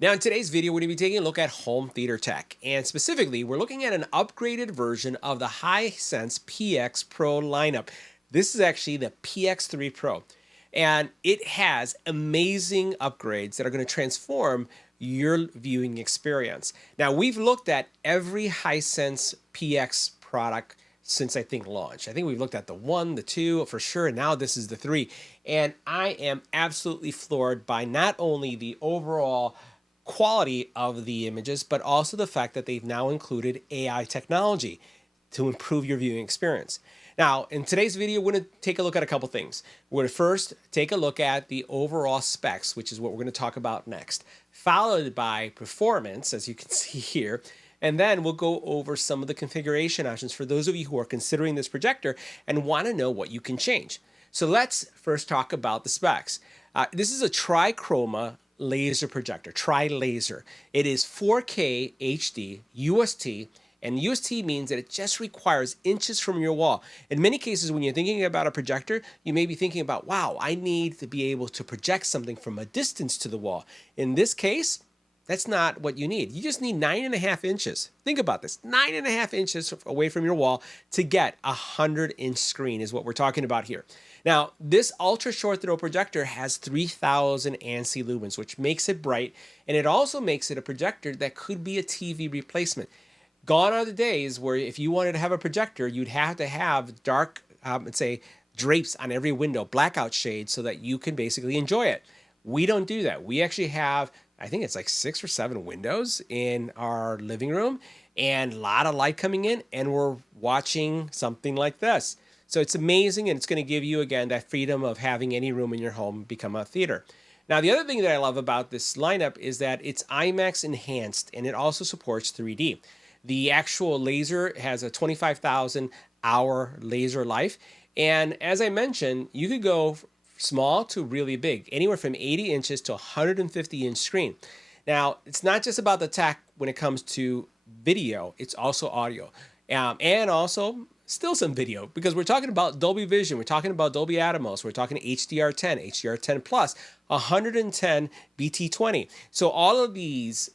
Now, in today's video, we're going to be taking a look at home theater tech. And specifically, we're looking at an upgraded version of the Hisense PX Pro lineup. This is actually the PX3 Pro. And it has amazing upgrades that are going to transform your viewing experience. Now, we've looked at every Hisense PX product since I think launch. I think we've looked at the 1, the 2 for sure, and now this is the 3. And I am absolutely floored by not only the overall quality of the images, but also the fact that they've now included AI technology to improve your viewing experience. Now, in today's video, we're going to take a look at a couple things. We're going to first take a look at the overall specs, which is what we're going to talk about next, followed by performance, as you can see here. And then we'll go over some of the configuration options for those of you who are considering this projector and want to know what you can change. So let's first talk about the specs. This is a trichroma laser projector, tri-laser. It is 4K HD, UST, and UST means that it just requires inches from your wall. In many cases, when you're thinking about a projector, you may be thinking about, wow, I need to be able to project something from a distance to the wall. In this case, that's not what you need. You just need 9.5 inches. Think about this, 9.5 inches away from your wall to get a 100-inch screen is what we're talking about here. Now, this ultra short throw projector has 3000 ANSI lumens, which makes it bright, and it also makes it a projector that could be a TV replacement. Gone are the days where if you wanted to have a projector, you'd have to have dark, let's say, drapes on every window, blackout shades, so that you can basically enjoy it. We don't do that. We actually have, I think it's like 6 or 7 windows in our living room and a lot of light coming in, and we're watching something like this. So it's amazing, and it's going to give you, again, that freedom of having any room in your home become a theater. Now, the other thing that I love about this lineup is that it's IMAX enhanced, and it also supports 3D. The actual laser has a 25,000 hour laser life. And as I mentioned, you could go small to really big, anywhere from 80 inches to 150-inch screen. Now, it's not just about the tech when it comes to video, it's also audio. And also still some video, because we're talking about Dolby Vision, we're talking about Dolby Atmos, we're talking HDR10, HDR10 Plus, 110 BT20. So all of these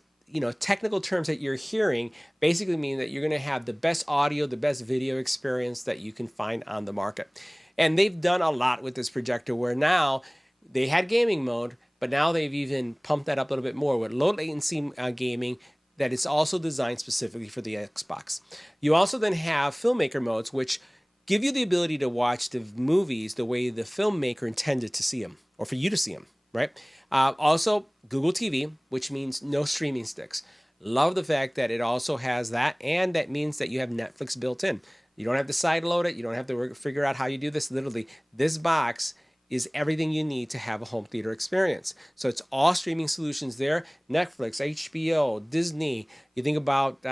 technical terms that you're hearing basically mean that you're going to have the best audio, the best video experience that you can find on the market. And they've done a lot with this projector where now they had gaming mode, but now they've even pumped that up a little bit more with low latency gaming that is also designed specifically for the Xbox. You also then have filmmaker modes, which give you the ability to watch the movies the way the filmmaker intended to see them, or for you to see them, right? Also, Google TV, which means no streaming sticks. Love the fact that it also has that, and that means that you have Netflix built in. You don't have to sideload it. You don't have to figure out how you do this. Literally, this box is everything you need to have a home theater experience. So it's all streaming solutions there. Netflix, HBO, Disney, you think about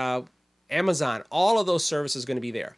Amazon, all of those services are going to be there.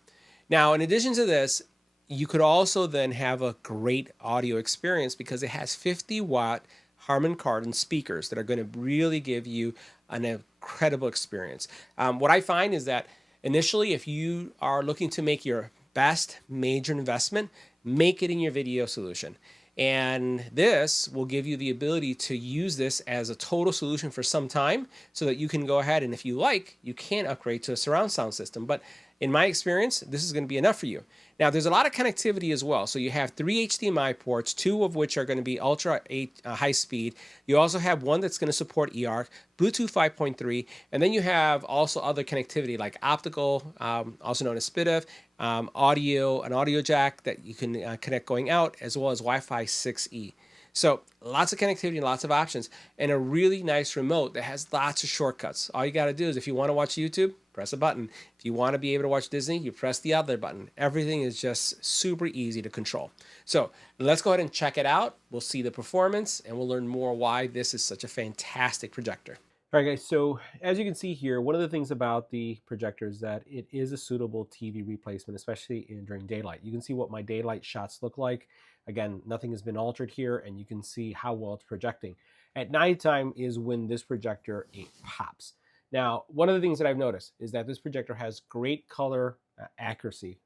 Now, in addition to this, you could also then have a great audio experience because it has 50-watt Harman Kardon speakers that are going to really give you an incredible experience. What I find is that initially, if you are looking to make your best major investment, make it in your video solution. And this will give you the ability to use this as a total solution for some time so that you can go ahead and, if you like, you can upgrade to a surround sound system. But in my experience, this is going to be enough for you. Now, there's a lot of connectivity as well. So you have 3 HDMI ports, 2 of which are going to be ultra high speed. You also have one that's going to support eARC, Bluetooth 5.3, and then you have also other connectivity like optical, also known as SPDIF, audio, an audio jack that you can connect going out, as well as Wi-Fi 6E. So lots of connectivity and lots of options, and a really nice remote that has lots of shortcuts. All you got to do is, if you want to watch YouTube, press a button. If you want to be able to watch Disney, you press the other button. Everything is just super easy to control. So let's go ahead and check it out. We'll see the performance, and we'll learn more why this is such a fantastic projector. All right, guys, so as you can see here, one of the things about the projector is that it is a suitable TV replacement, especially during daylight. You can see what my daylight shots look like. Again, nothing has been altered here, and you can see how well it's projecting. At nighttime is when this projector pops. Now, one of the things that I've noticed is that this projector has great color accuracy.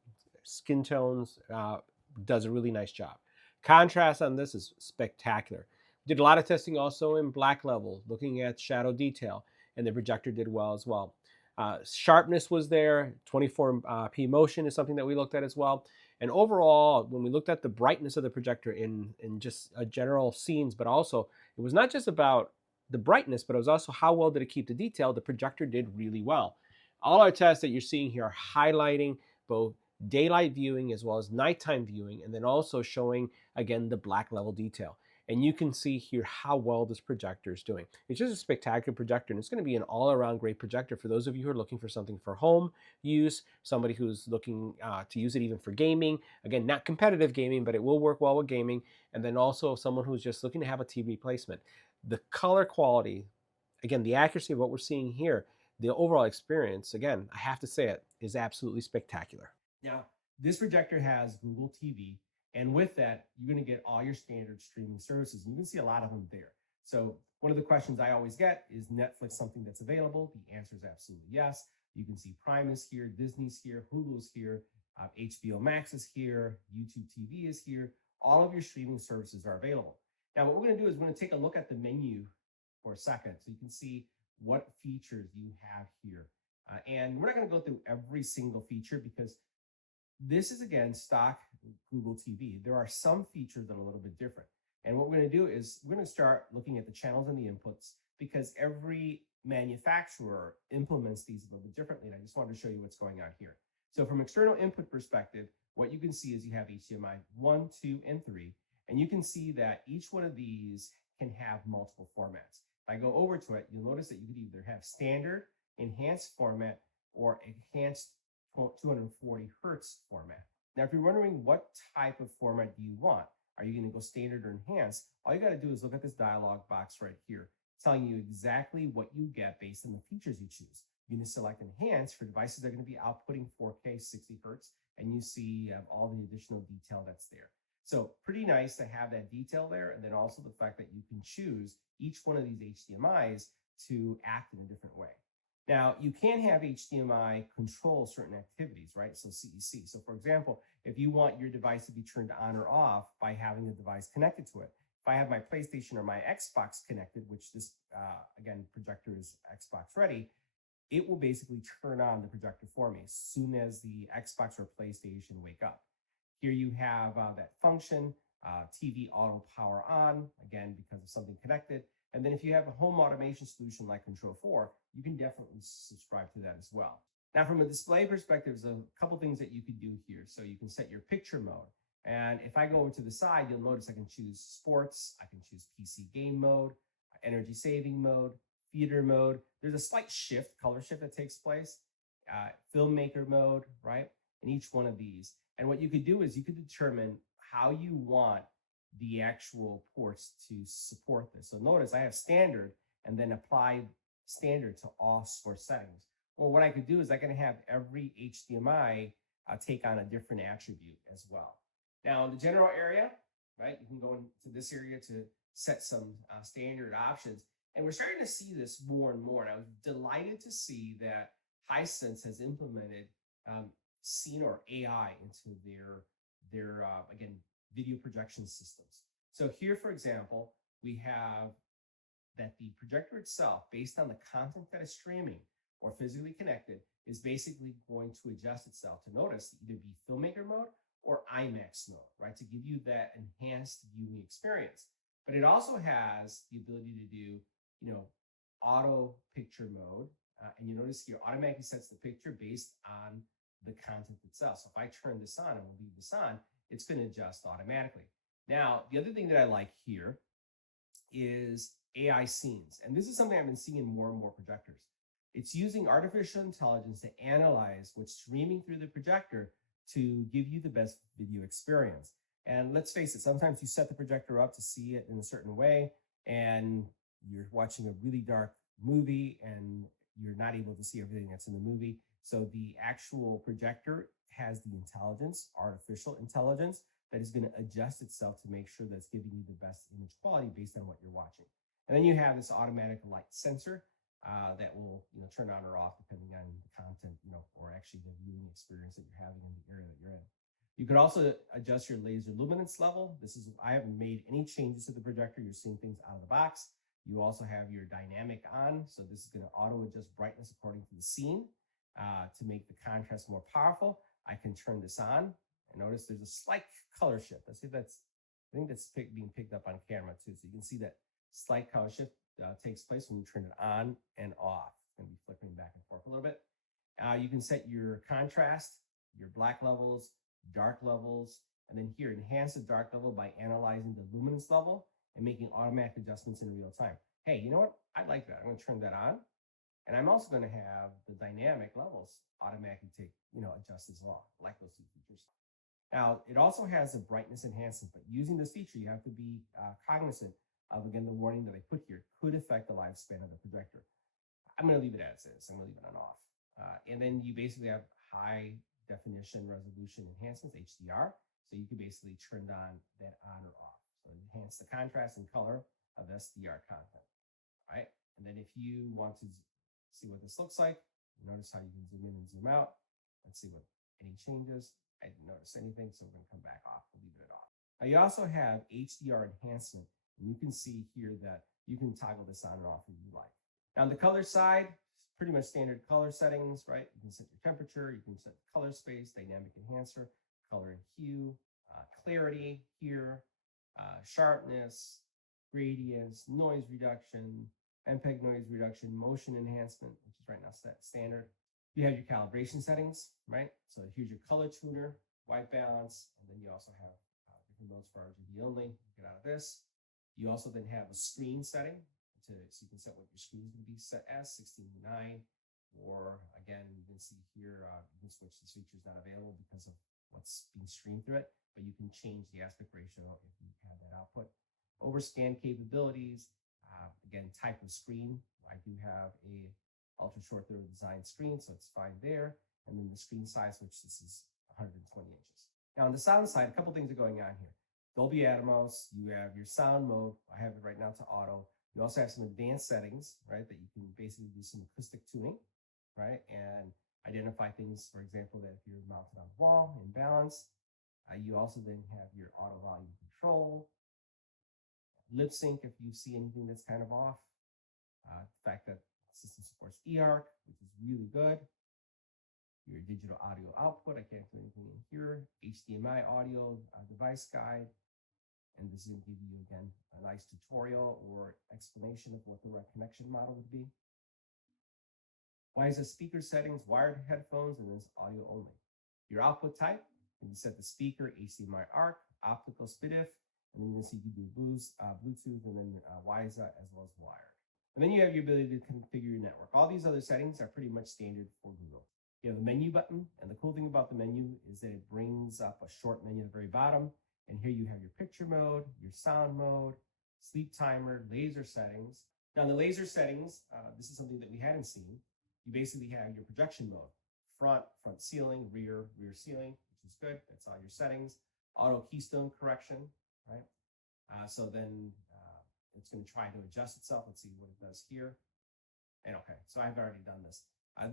Skin tones, does a really nice job. Contrast on this is spectacular. Did a lot of testing also in black level, looking at shadow detail, and the projector did well as well. Sharpness was there. 24p motion is something that we looked at as well. And overall, when we looked at the brightness of the projector in just a general scenes, but also it was not just about the brightness, but it was also how well did it keep the detail. The projector did really well. All our tests that you're seeing here are highlighting both daylight viewing as well as nighttime viewing, and then also showing again the black level detail. And you can see here how well this projector is doing. It's just a spectacular projector, and it's going to be an all-around great projector for those of you who are looking for something for home use, somebody who's looking to use it even for gaming. Again, not competitive gaming, but it will work well with gaming. And then also someone who's just looking to have a TV replacement. The color quality, again, the accuracy of what we're seeing here, the overall experience, again, I have to say it, is absolutely spectacular. Now, this projector has Google TV, and with that, you're going to get all your standard streaming services. And you can see a lot of them there. So one of the questions I always get is Netflix something that's available? The answer is absolutely yes. You can see Prime is here, Disney's here, Hulu's here, HBO Max is here, YouTube TV is here. All of your streaming services are available. Now, what we're going to do is we're going to take a look at the menu for a second so you can see what features you have here. And we're not going to go through every single feature because this is, again, stock Google TV. There are some features that are a little bit different. And what we're going to do is we're going to start looking at the channels and the inputs because every manufacturer implements these a little bit differently. And I just wanted to show you what's going on here. So from external input perspective, what you can see is you have HDMI 1, 2, and 3. And you can see that each one of these can have multiple formats. If I go over to it, you'll notice that you could either have standard, enhanced format, or enhanced 240 hertz format. Now, if you're wondering what type of format do you want, are you going to go standard or enhanced? All you got to do is look at this dialog box right here, telling you exactly what you get based on the features you choose. You're going to select enhanced for devices that are going to be outputting 4K 60 hertz, and you see all the additional detail that's there. So pretty nice to have that detail there, and then also the fact that you can choose each one of these HDMIs to act in a different way. Now, you can have HDMI control certain activities, right? So CEC. So for example, if you want your device to be turned on or off by having the device connected to it, if I have my PlayStation or my Xbox connected, which this, again, projector is Xbox ready, it will basically turn on the projector for me as soon as the Xbox or PlayStation wake up. Here you have that function, TV auto power on, again, because of something connected. And then if you have a home automation solution like Control 4, you can definitely subscribe to that as well. Now, from a display perspective, there's a couple things that you could do here. So you can set your picture mode. And if I go over to the side, you'll notice I can choose sports, I can choose PC game mode, energy saving mode, theater mode. There's a slight shift, color shift that takes place, filmmaker mode, right? In each one of these. And what you could do is you could determine how you want the actual ports to support this. So notice I have standard and then apply standard to all source settings. Well, what I could do is I can have every HDMI take on a different attribute as well. Now in the general area, right, you can go into this area to set some standard options. And we're starting to see this more and more. And I was delighted to see that Hisense has implemented scene or AI into their again, video projection systems. So here, for example, we have that the projector itself, based on the content that is streaming or physically connected, is basically going to adjust itself to notice either be filmmaker mode or IMAX mode, right? To give you that enhanced viewing experience. But it also has the ability to do, auto picture mode. And you notice here, automatically sets the picture based on the content itself. So if I turn this on and we'll leave this on, it's going to adjust automatically. Now, the other thing that I like here is AI scenes. And this is something I've been seeing in more and more projectors. It's using artificial intelligence to analyze what's streaming through the projector to give you the best video experience. And let's face it, sometimes you set the projector up to see it in a certain way, and you're watching a really dark movie and you're not able to see everything that's in the movie. So the actual projector has the intelligence, artificial intelligence, that is going to adjust itself to make sure that it's giving you the best image quality based on what you're watching. And then you have this automatic light sensor that will turn on or off depending on the content, or actually the viewing experience that you're having in the area that you're in. You could also adjust your laser luminance level. I haven't made any changes to the projector. You're seeing things out of the box. You also have your dynamic on. So this is going to auto adjust brightness according to the scene to make the contrast more powerful. I can turn this on and notice there's a slight color shift. I think that's being picked up on camera too. So you can see that slight color shift takes place when you turn it on and off. It's going to be flickering back and forth a little bit. You can set your contrast, your black levels, dark levels, and then here, enhance the dark level by analyzing the luminance level and making automatic adjustments in real time. Hey, you know what? I like that. I'm going to turn that on. And I'm also going to have the dynamic levels automatically adjust as well. I like those two features. Now, it also has a brightness enhancement, but using this feature, you have to be cognizant of, again, the warning that I put here could affect the lifespan of the projector. I'm going to leave it as is. I'm going to leave it on off. And then you basically have high definition resolution enhancements, HDR. So you can basically turn that on or off. So enhance the contrast and color of SDR content, right? And then if you want to see what this looks like, notice how you can zoom in and zoom out. Let's see what any changes. I didn't notice anything, so we're going to come back off. We'll leave it off. Now you also have HDR enhancement, and you can see here that you can toggle this on and off if you like. Now on the color side, pretty much standard color settings, right? You can set your temperature, you can set color space, dynamic enhancer, color and hue, clarity here, sharpness, gradients, noise reduction, MPEG noise reduction, motion enhancement, which is right now set standard. You have your calibration settings, right? So here's your color tuner, white balance, and then you also have different modes for RGB only. Get out of this. You also then have a screen setting, so you can set what your screen is going to be set as, 16:9, or again, you can see here, you can switch. This feature is not available because of what's being streamed through it, but you can change the aspect ratio if you have that output. Overscan capabilities, again, type of screen. I do have a ultra short throw design screen, so it's fine there. And then the screen size, which this is 120 inches. Now on the sound side, a couple things are going on here. Dolby Atmos, you have your sound mode. I have it right now to auto. You also have some advanced settings, right, that you can basically do some acoustic tuning, right, and identify things, for example, that if you're mounted on the wall in balance. You also then have your auto volume control, lip sync if you see anything that's kind of off. The fact that the system supports eARC, which is really good. Your digital audio output, I can't do anything in here. HDMI audio device guide. And this is going to give you, again, a nice tutorial or explanation of what the right connection model would be. Wireless speaker settings, wired headphones, and this audio only. Your output type, you can set the speaker, HDMI ARC, optical SPDIF, and then you can see you can do Bluetooth, and then WiSA as well as wired. And then you have your ability to configure your network. All these other settings are pretty much standard for Google. You have a menu button, and the cool thing about the menu is that it brings up a short menu at the very bottom. And here you have your picture mode, your sound mode, sleep timer, laser settings. Now in the laser settings, this is something that we hadn't seen. You basically have your projection mode, front ceiling, rear ceiling, which is good. That's all your settings. Auto keystone correction, right? So then it's going to try to adjust itself. Let's see what it does here. And okay, so I've already done this.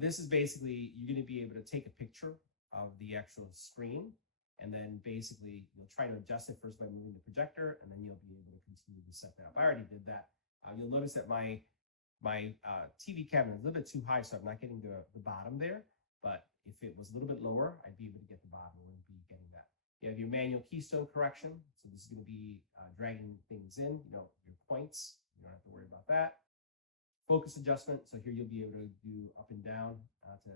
This is basically, you're going to be able to take a picture of the actual screen, and then basically you'll try to adjust it first by moving the projector, and then you'll be able to continue to set that up. I already did that. You'll notice that my TV cabinet is a little bit too high, so I'm not getting the bottom there. But if it was a little bit lower, I'd be able to get the bottom. I wouldn't be getting that. You have your manual keystone correction. So this is going to be dragging things in, your points. You don't have to worry about that. Focus adjustment. So here you'll be able to do up and down to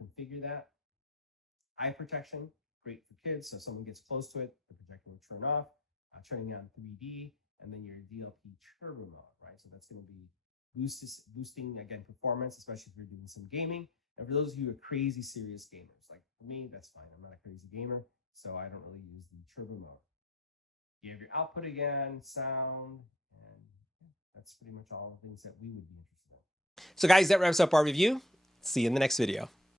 configure that. Eye protection, great for kids. So if someone gets close to it, the projector will turn off. Turning on 3D, and then your DLP turbo mode, right? So that's going to be boosting, again, performance, especially if you're doing some gaming. And for those of you who are crazy serious gamers, like for me, that's fine. I'm not a crazy gamer, so I don't really use the turbo mode. You have your output again, sound, and that's pretty much all the things that we would be interested in. So guys, that wraps up our review. See you in the next video.